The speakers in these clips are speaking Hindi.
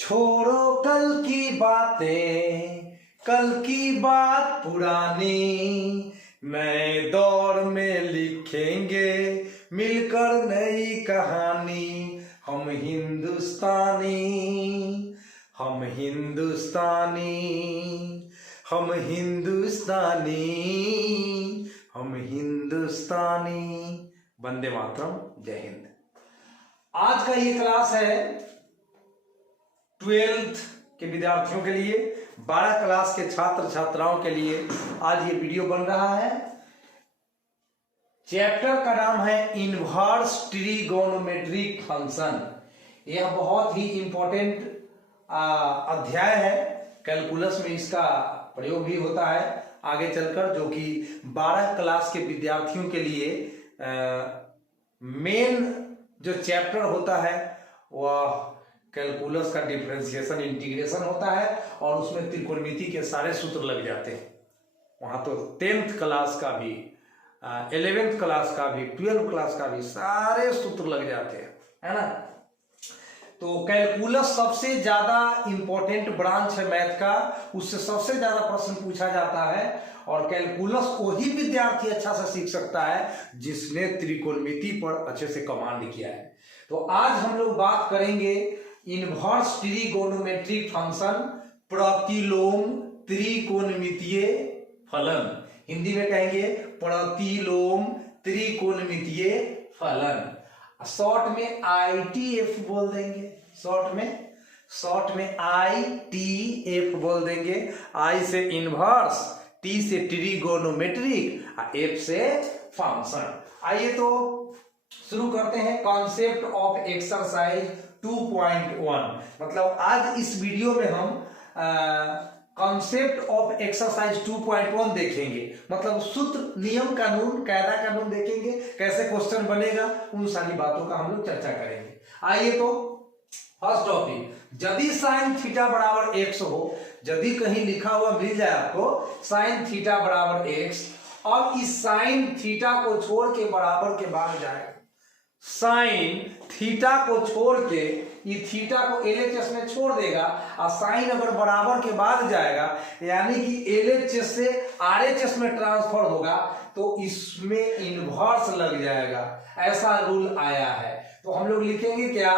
छोड़ो कल की बातें, कल की बात पुरानी, नए दौर में लिखेंगे मिलकर नई कहानी। हम हिंदुस्तानी, हम हिंदुस्तानी, हम हिंदुस्तानी, हम हिंदुस्तानी। वंदे मातरम। जय हिंद। आज का ये क्लास है 12th के विद्यार्थियों के लिए, 12 क्लास के छात्र छात्राओं के लिए आज ये वीडियो बन रहा है। चैप्टर का नाम है इनवर्स ट्रिगोनोमेट्रिक फंक्शन। यह बहुत ही इंपॉर्टेंट अध्याय है। कैलकुलस में इसका प्रयोग भी होता है आगे चलकर, जो कि 12 क्लास के विद्यार्थियों के लिए मेन जो चैप्टर होता है वह कैलकुलस का डिफरेंशिएशन इंटीग्रेशन होता है, और उसमें त्रिकोणमिति के सारे सूत्र लग जाते हैं। वहां तो 10th क्लास का भी, 11th क्लास का भी, 12th क्लास का भी सारे सूत्र लग जाते हैं, है ना। तो कैलकुलस सबसे ज्यादा इंपॉर्टेंट ब्रांच है मैथ का, उससे सबसे ज्यादा प्रश्न पूछा जाता है, और कैलकुलस वही विद्यार्थी अच्छा से सीख सकता है जिसने त्रिकोणमिति पर अच्छे से कमांड किया है। तो आज हम लोग बात करेंगे इनवर्स ट्रिगोनोमेट्रिक फंक्शन, प्रतिलोम त्रिकोणमितीय फलन। हिंदी में कहेंगे प्रतिलोम त्रिकोणमितीय फलन। शॉर्ट में ITF बोल देंगे, शॉर्ट में ITF बोल देंगे। I से इनवर्स, T से ट्रिगोनोमेट्रिक, F से फंक्शन। आइए तो शुरू करते हैं कॉन्सेप्ट ऑफ एक्सरसाइज 2.1। मतलब आज इस वीडियो में हम कॉन्सेप्ट ऑफ एक्सरसाइज 2.1 देखेंगे। मतलब सूत्र, नियम, कानून, कायदा कानून देखेंगे, कैसे क्वेश्चन बनेगा, उन सारी बातों का हम लोग चर्चा करेंगे। आइए तो फर्स्ट टॉपिक, यदि साइन थीटा बराबर x हो, यदि कहीं लिखा हुआ मिल जाए आपको साइन थीटा बराबर x, और इस साइन थीटा को छोड़ के बराबर के बाद जाएगा, साइन थीटा को छोड़ के ये थीटा को LHS में छोड़ देगा, और साइन अगर बराबर के बाद जाएगा यानी कि LHS से RHS में ट्रांसफर होगा, तो इसमें इनवर्स लग जाएगा। ऐसा रूल आया है। तो हम लोग लिखेंगे क्या,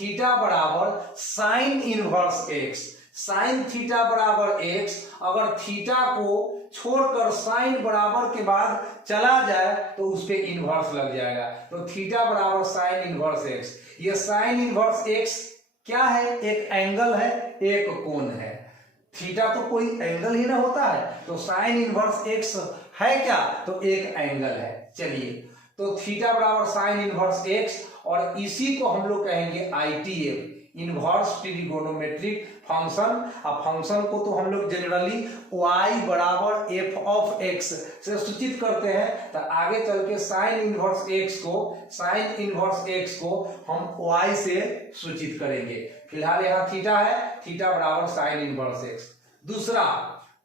थीटा बराबर sine inverse x। Sine theta बराबर x, अगर थीटा को छोड़कर साइन बराबर के बाद चला जाए तो उस पे इनवर्स लग जाएगा। तो थीटा बराबर साइन इनवर्स x। ये साइन इनवर्स x क्या है, एक एंगल है, एक कोण है। थीटा तो कोई एंगल ही ना होता है, तो साइन इनवर्स x है क्या, तो एक एंगल है। चलिए, तो थीटा बराबर साइन इनवर्स x, और इसी को हम लोग कहेंगे ITF, इनवर्स ट्रिगोनोमेट्रिक फंक्शन। अब फंक्शन को तो हम लोग जनरली y बराबर f ऑफ x से सूचित करते हैं। तो आगे चल के साइन इनवर्स x को हम y से सूचित करेंगे। फिलहाल यहाँ थीटा है, थीटा बराबर साइन इनवर्स x। दूसरा,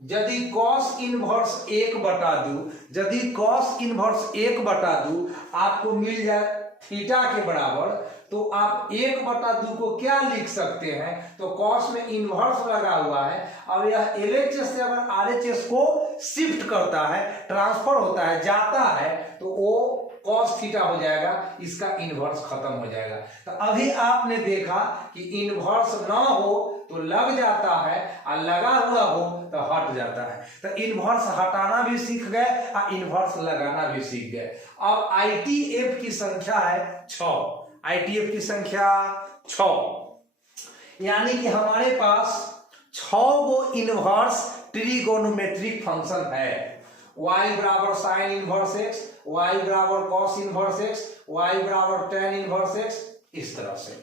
यदि कॉस इनवर्स 1/2, यदि कॉस इनवर्स 1/2 आपको मिल जाए थीटा के बराबर, तो आप 1/2 को क्या लिख सकते हैं, तो कॉस में इनवर्स लगा हुआ है। अब यह LHS से अगर RHS को शिफ्ट करता है, ट्रांसफर होता है, जाता है, तो वो कॉस थीटा हो जाएगा, इसका इनवर्स खत्म हो जाएगा। तो अभी आपने देखा कि इनवर्स ना हो तो लग जाता है, और लगा हुआ हो तो हट जाता है। तो इनवर्स हटाना भी सीख गए और इनवर्स लगाना भी सीख गए। अब ITF की संख्या है 6। ITF की संख्या 6, यानी कि हमारे पास 6 गो इनवर्स ट्रिगोनोमेट्रिक फंक्शन है। y बराबर साइन इनवर्स x, y बराबर कॉस इनवर्स x, y बराबर टेन इनवर्स x, इस तरह से।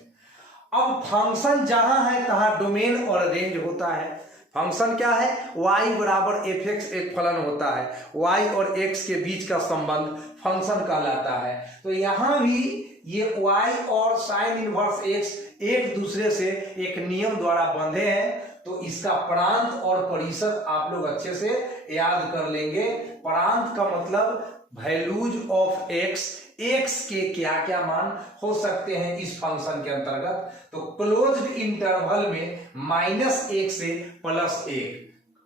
अब फंक्शन जहां है तहां डोमेन और रेंज होता है। फंक्शन क्या है, y बराबर fx एक फलन होता है, y और x के बीच का संबंध फंक्शन कहलाता है। तो यहां भी ये y और साइन इनवर्स x एक दूसरे से एक नियम द्वारा बंधे हैं। तो इसका प्रांत और परिसर आप लोग अच्छे से याद कर लेंगे। प्रांत का मतलब वैल्यूज ऑफ एक्स, एक्स के क्या क्या मान हो सकते हैं इस फंक्शन के अंतर्गत। तो क्लोज्ड इंटरवल में -1 से +1,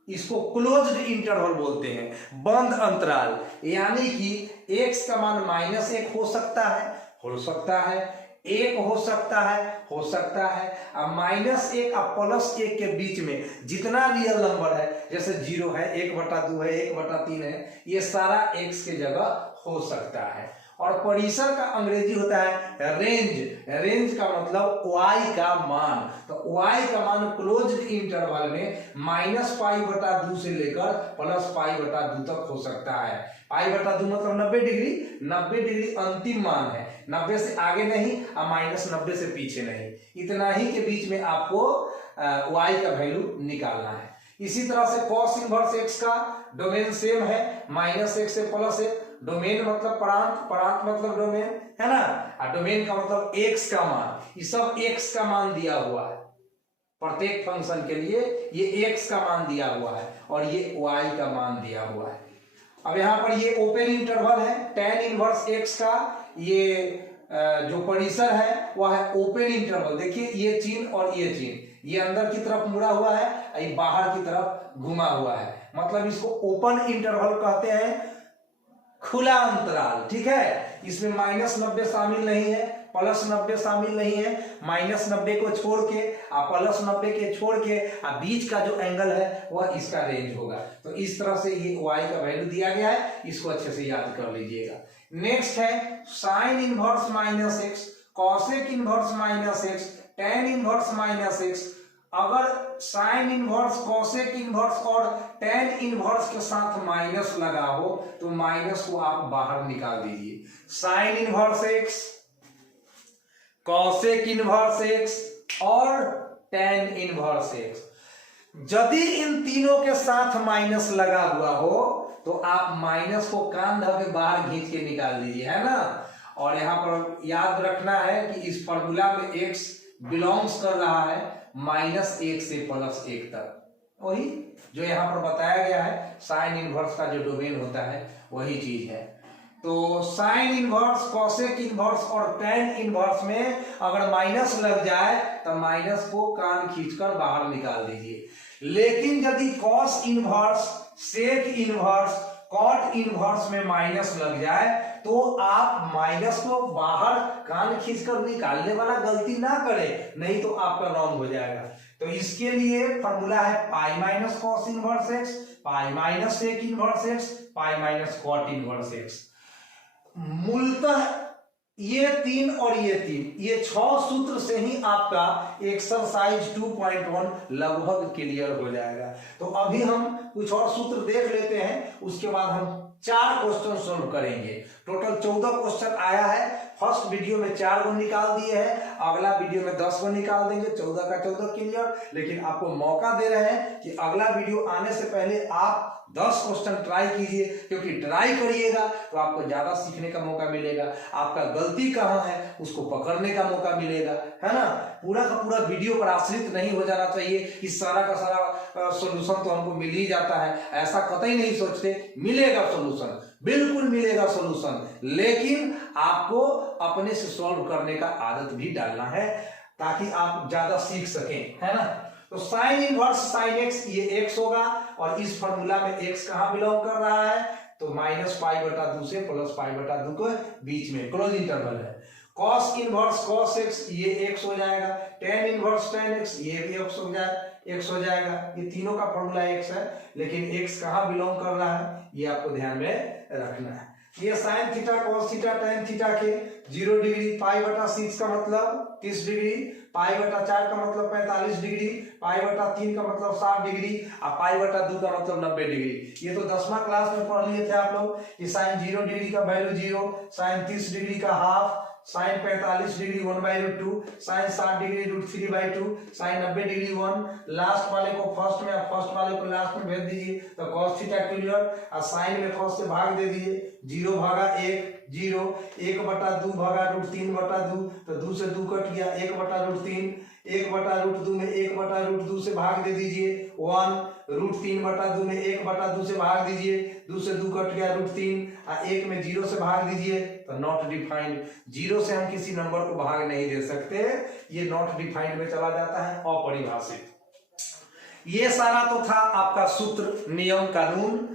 इसको क्लोज्ड इंटरवल बोलते हैं, बंद अंतराल। यानी कि x का मान -1 हो सकता है, 1 हो सकता है। अब -1 और +1 के बीच में जितना रियल नंबर है, जैसे 0 है, 1/2 है, 1/3 है, ये सारा x के जगह हो सकता है। और परिसर का अंग्रेजी होता है रेंज। रेंज का मतलब y का मान। तो y का मान क्लोज्ड इंटरवल में -π/2 से लेकर +π/2 तक हो सकता है। π/2 मतलब 90 डिग्री, 90 डिग्री अंतिम मान है, 90 से आगे नहीं और -90 से पीछे नहीं, इतना ही के बीच में आपको y का वैल्यू निकालना है। इसी तरह से cos इनवर्स x का डोमेन सेम है, -1 से +1। डोमेन मतलब प्रांत, प्रांत मतलब डोमेन, है ना। और डोमेन का मतलब x का मान, ये सब x का मान दिया हुआ है। प्रत्येक फंक्शन के लिए ये x का मान दिया हुआ है और ये y का मान दिया हुआ है। अब यहाँ पर ये ओपन इंटरवल है, tan इनवर्स x का ये जो परिसर है वह है ओपन इंटरवल। देखिए ये चिन्ह और ये चिन्ह, ये अंदर की तरफ मुड़ा हुआ है, ये बाहर की तरफ घुमा हुआ है, मतलब इसको ओपन इंटरवल कहते हैं, खुला अंतराल। ठीक है, इसमें -90 शामिल नहीं है, +90 शामिल नहीं है। -90 को छोड़ के +90 के छोड़ के बीच का जो एंगल है वह इसका रेंज होगा। तो इस तरह से ये y का वैल्यू दिया गया है, इसको अच्छे से याद कर लीजिएगा। नेक्स्ट है sine inverse -x, cosec inverse -x, tan inverse -x। अगर साइन इनवर्स, कॉसेक इनवर्स और tan इनवर्स के साथ माइनस लगा हो तो माइनस को आप बाहर निकाल दीजिए। Sine inverse x, cosec inverse x और tan इनवर्स x, यदि इन तीनों के साथ माइनस लगा हुआ हो तो आप माइनस को कान धर के बाहर खींच के निकाल दीजिए, है ना। और यहाँ पर याद रखना है कि इस फॉर्मूला में x बिलोंग्स कर रहा है -1 से +1 तक, वही जो यहाँ पर बताया गया है साइन इनवर्स का जो डोमेन होता है वही चीज है। तो साइन इनवर्स, कॉसेक इनवर्स और tan इनवर्स में अगर माइनस लग जाए तो माइनस को कान खींचकर बाहर निकाल दीजिए। लेकिन यदि cos inverse, sec inverse, cot inverse में माइनस लग जाए तो आप माइनस को बाहर कान खींचकर निकालने वाला गलती ना करें, नहीं तो आपका रॉन्ग हो जाएगा। तो इसके लिए फॉर्मूला है π - cos inverse x, π - sec inverse x, π - cot inverse x। मूलतः ये 3 और ये 3, ये 6 सूत्र से ही आपका एक्सरसाइज 2.1 लगभग क्लियर हो जाएगा। तो अभी हम कुछ और सूत्र देख लेते हैं, उसके बाद हम 4 क्वेश्चन सोल्व करेंगे। टोटल 14 क्वेश्चन आया है। फर्स्ट वीडियो में 4 गो निकाल दिए हैं, अगला वीडियो में 10 गो निकाल देंगे, 14 का 14 क्लियर। लेकिन आपको मौका दे रहे हैं कि अगला वीडियो आने से पहले आप 10 क्वेश्चन ट्राई कीजिए, क्योंकि ट्राई करिएगा तो आपको ज्यादा सीखने का मौका मिलेगा, आपका गलती कहाँ है उसको पकड़ने का मौका मिलेगा, है ना। पूरा का पूरा वीडियो पर आश्रित नहीं हो जाना चाहिए कि सारा का सारा सॉल्यूशन तो हमको मिल ही जाता है, ऐसा कतई नहीं सोचते। मिलेगा सॉल्यूशन, बिल्कुल मिलेगा सॉल्यूशन, लेकिन आपको अपने से सॉल्व करने का आदत भी डालना है ताकि आप ज्यादा सीख सकें, है ना। तो साइन इनवर्स साइन एक्स, ये x होगा और इस फॉर्मूला में x कहां बिलोंग कर रहा है तो -π/2 से +π/2 के बीच में क्लोज इंटरवल है। cos इनवर्स cos x, ये x हो जाएगा। tan इनवर्स tan x, ये भी x हो जाएगा। ये तीनों का फॉर्मूला x है, लेकिन x कहां बिलोंग कर रहा है ये आपको ध्यान में रखना है। ये sine theta, cos theta, tan theta के 0 डिग्री, π/6 का मतलब 30 डिग्री, π/4 का मतलब 45 डिग्री, π/3 का मतलब 60 डिग्री और π/2 का मतलब 90 डिग्री। ये तो 10वां क्लास में पढ़ लिए थे आप लोग कि साइन 0 डिग्री का वैल्यू 0, साइन 30 डिग्री का half, sine 45 degree 1/2, sine 60 degree √3/2, sine 90 degree 1। Last वाले को फर्स्ट में, फर्स्ट वाले को लास्ट में भेज दीजिए तो cos थीटा क्लियर। और साइन में cos से भाग दे दीजिए, 0/1 0, 1/2 भागा √3/2, तो 2 से 2 कट गया, 1/√3, 1/√2 में 1/√2 से भाग दे दीजिए 1, √3/2 में 1/2 से भाग दीजिए, 2 से 2 कट गया √3, 1 में 0 से भाग दीजिए तो नॉट डिफाइंड। 0 से हम किसी नंबर को भाग नहीं दे सकते, ये नॉट डिफाइंड में चला जाता है, अपरिभाषित। ये सारा तो था आपका सूत्र, नियम, कानून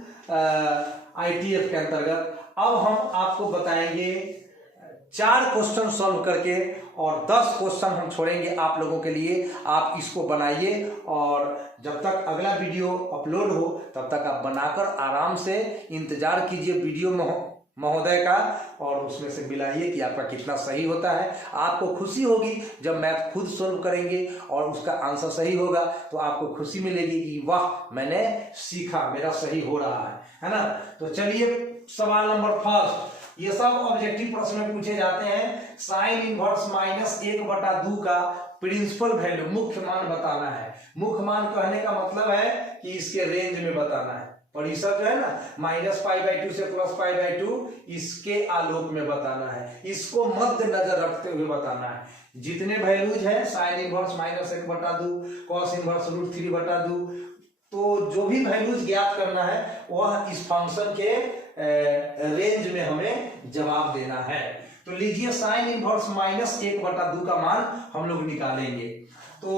ITF के अंतर्गत। अब हम आपको बताएंगे 4 क्वेश्चन सॉल्व करके और 10 क्वेश्चन हम छोड़ेंगे आप लोगों के लिए। आप इसको बनाइए और जब तक अगला वीडियो अपलोड हो तब तक आप बनाकर आराम से इंतजार कीजिए वीडियो महोदय का, और उसमें से मिलाइए कि आपका कितना सही होता है। आपको खुशी होगी जब मैथ खुद सोल्व करेंगे और उसका आंसर सही होगा तो आपको खुशी मिलेगी कि वाह मैंने सीखा, मेरा सही हो रहा है ना। तो चलिए सवाल नंबर फर्स्ट, ये सब ऑब्जेक्टिव प्रश्न में पूछे जाते हैं। साइन इनवर्स -1/2 का प्रिंसिपल वैल्यू, मुख्य मान बताना है। मुख्य मान कहने का मतलब है कि इसके रेंज में बताना है। परिसर जो है ना -π/2 से +π/2, इसके आलोक में बताना है, इसको मध्य नजर रखते हुए बताना है। जितने वैल्यूज है साइन इनवर्स -1/2, कॉस इनवर्स √3/2, तो जो भी वैल्यूज ज्ञात करना है वह इस फंक्शन के रेंज में हमें जवाब देना है। तो लीजिए साइन इनवर्स -1/2 का मान हम लोग निकालेंगे। तो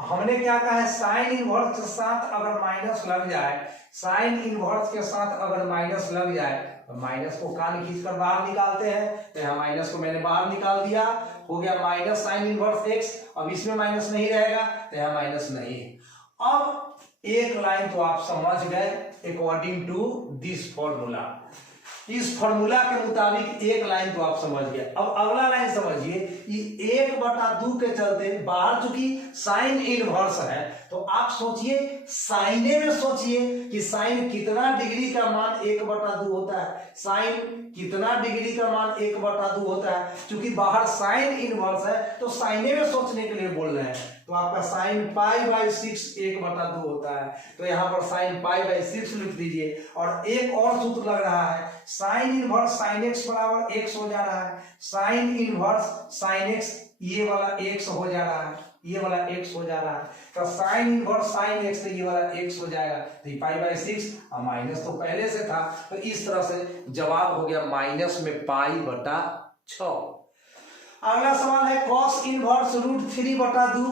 हमने क्या कहा है, साइन इनवर्स के साथ अगर माइनस लग जाए, साइन इनवर्स के साथ अगर माइनस लग जाए तो माइनस को कान खींचकर बाहर निकालते हैं। तो यहाँ माइनस को मैंने बाहर निकाल दिया, हो गया माइनस साइन इनवर्स x। अब इसमें माइनस नहीं रहेगा तो यहाँ माइनस नहीं है। अब एक लाइन तो आप समझ गए, अकॉर्डिंग टू दिस फॉर्मूला, इस फॉर्मूला के मुताबिक एक लाइन तो आप समझ गए। अब अगला लाइन समझिए, ये 1/2 के चलते बाहर चूंकि साइन इनवर्स है तो आप सोचिए, साइने में सोचिए कि साइन कितना डिग्री का मान 1/2 होता है। साइन कितना डिग्री का मान 1/2 होता है। चूंकि बाहर साइन इनवर्स है तो साइने में सोचने के लिए बोल रहे हैं। तो आपका साइन π/6 1/2 होता है। तो यहाँ पर साइन π/6 लिख दीजिए। और एक और सूत्र लग रहा है, साइन इनवर्स साइन x बराबर x हो जा रहा है। साइन इनवर्स साइन x, ये वाला x हो जा रहा है, ये वाला x हो जा रहा है। तो साइन इनवर्स साइन x, तो ये वाला x हो जाएगा। तो π/6 और माइनस तो पहले से था, तो इस तरह से जवाब हो गया माइनस में π/6। अगला सवाल है कॉस इनवर्स √3/2।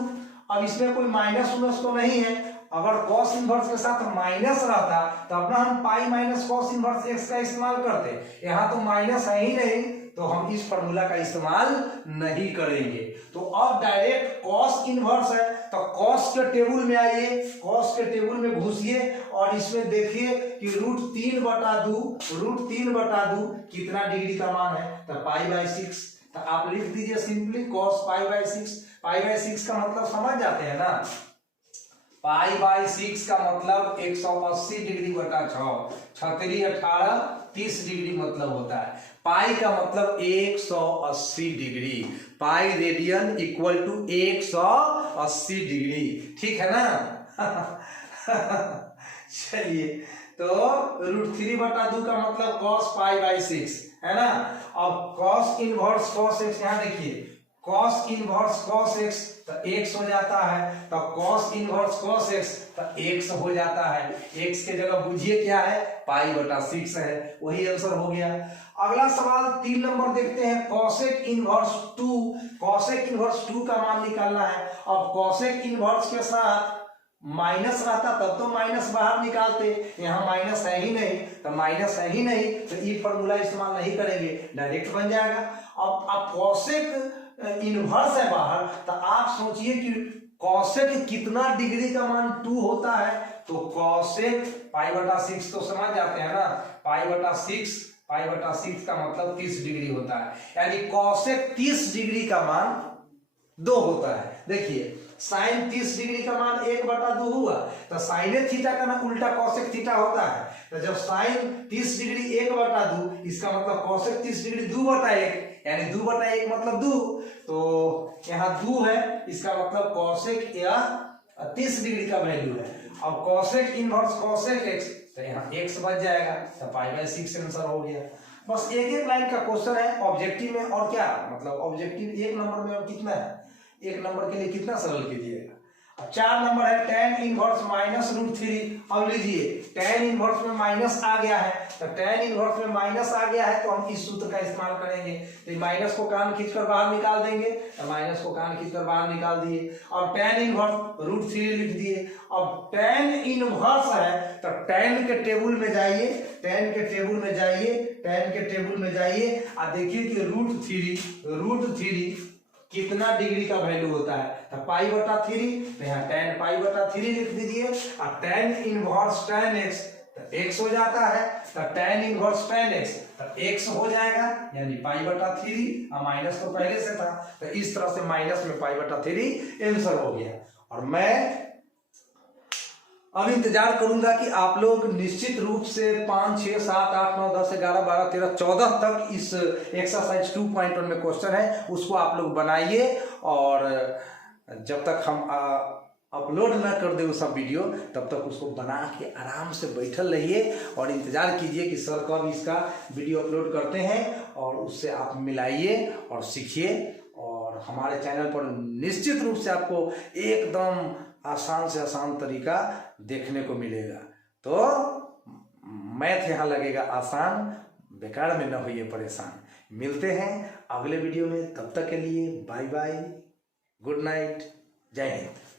अब इसमें कोई माइनस उनस तो नहीं है। अगर कॉस इनवर्स के साथ माइनस रहता तो अपना हम pi minus cos inverse x का इस्तेमाल करते। यहाँ तो माइनस है ही नहीं तो हम इस फॉर्मूला का इस्तेमाल नहीं करेंगे। तो अब डायरेक्ट कॉस इनवर्स है तो कॉस के टेबल में आइए, कॉस के टेबल में घुसिए और इसमें देखिए कि √3/2 कितना डिग्री का मान है, तो π/6। तो आप लिख दीजिए सिंपली cos π/6। π/6 का मतलब समझ जाते हैं ना, π/6 का मतलब 180 डिग्री बटा 6, 6 18 30 डिग्री मतलब होता है। पाई का मतलब 180 degree, pi radian equal to 180 degree, ठीक है ना। चलिए, तो √3/2 का मतलब cos π/6 है ना। अब cos इनवर्स cos x, यहाँ देखिए cos इनवर्स cos x तो x हो जाता है, तो cos इनवर्स cos x तो x हो जाता है। x के जगह बुझिए क्या है, π/6 है, वही आंसर हो गया। अगला सवाल 3 नंबर देखते हैं, cosec इनवर्स 2। cosec इनवर्स 2 का मान निकालना है। अब cosec इनवर्स के साथ माइनस रहता तब तो माइनस बाहर निकालते, यहाँ माइनस है ही नहीं, तो माइनस है ही नहीं तो ये फॉर्मूला इस्तेमाल नहीं करेंगे, डायरेक्ट बन जाएगा। अब कॉसेक इनवर्स है बाहर, तो आप सोचिए कि कॉसेक कितना डिग्री का मान 2 होता है, तो कॉसेक π/6 तो समझ जाते हैं ना, π/6 का मतलब 30 डिग्री होता है, यानी कॉसेक 30 डिग्री का मान 2 होता है। देखिए साइन 30 डिग्री का मान 1/2 हुआ, तो साइन थीटा का ना उल्टा कॉसेक थीटा होता है। तो जब साइन 30 डिग्री 1/2, इसका मतलब कॉसेक 30 डिग्री 2/1, यानी 2/1 मतलब 2, तो यहाँ 2 है, इसका मतलब कॉसेक या 30 डिग्री का वैल्यू है। अब कॉसेक इनवर्स कॉसेक x, तो यहाँ x बच जाएगा, तो π/6 आंसर हो गया। बस एक लाइन का क्वेश्चन है ऑब्जेक्टिव में, और क्या मतलब ऑब्जेक्टिव 1 नंबर में और कितना है, 1 नंबर के लिए कितना सरल कीजिएगा। अब 4 नंबर है tan इनवर्स माइनस रूट 3। अब लीजिए tan इनवर्स में माइनस आ गया है, तो tan इनवर्स में माइनस आ गया है तो हम इस सूत्र का इस्तेमाल करेंगे। तो माइनस को कान खींचकर बाहर निकाल देंगे, तो माइनस को कान खींचकर बाहर निकाल दिए और tan इनवर्स रूट 3 लिख दिए। अब tan इनवर्स है तो tan के टेबल में जाइए, tan के टेबल में जाइए, tan के टेबल में जाइए और देखिए कि रूट थ्री कितना डिग्री का वैल्यू होता है, तो π/3, तो यहाँ tan π/3 लिख दीजिए और tan इनवर्स tan x तो x हो जाता है, तो tan इनवर्स tan x तो x हो जाएगा यानी π/3 और माइनस तो पहले से था, तो इस तरह से माइनस में π/3 आंसर हो गया। और मैं अब इंतजार करूंगा कि आप लोग निश्चित रूप से 5, 6, 7, 8, 9, 10, 11, 12, 13, 14 तक इस एक्सरसाइज 2.1 में क्वेश्चन है उसको आप लोग बनाइए। और जब तक हम अपलोड ना कर दे वो सब वीडियो तब तक उसको बना के आराम से बैठल रहिए और इंतजार कीजिए कि सर कब इसका वीडियो अपलोड करते हैं, और उससे आप मिलाइए और सीखिए। और हमारे चैनल पर निश्चित रूप से आपको एकदम आसान से आसान तरीका देखने को मिलेगा। तो मैथ यहाँ लगेगा आसान, बेकार में न होइए परेशान। मिलते हैं अगले वीडियो में, तब तक के लिए बाय बाय, गुड नाइट, जय हिंद।